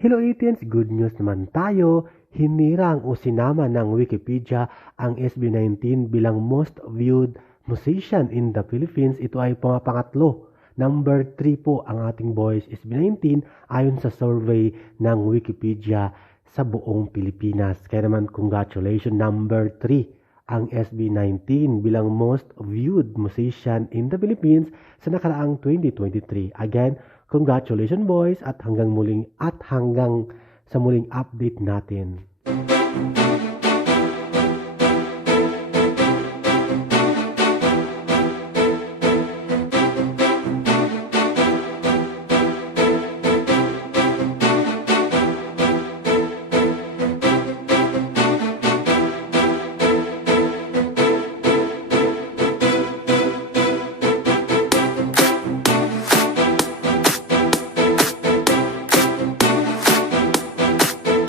Hello Athens, good news naman tayo. Hinirang o sinama ng Wikipedia ang SB19 bilang most viewed musician in the Philippines. Ito ay pumapangatlo. Number 3 po ang ating boys SB19 ayon sa survey ng Wikipedia sa buong Pilipinas. Kaya naman congratulations number 3 ang SB19 bilang most viewed musician in the Philippines sa nakaraang 2023. Again, Congratulations boys at hanggang muling at hanggang sa muling update natin.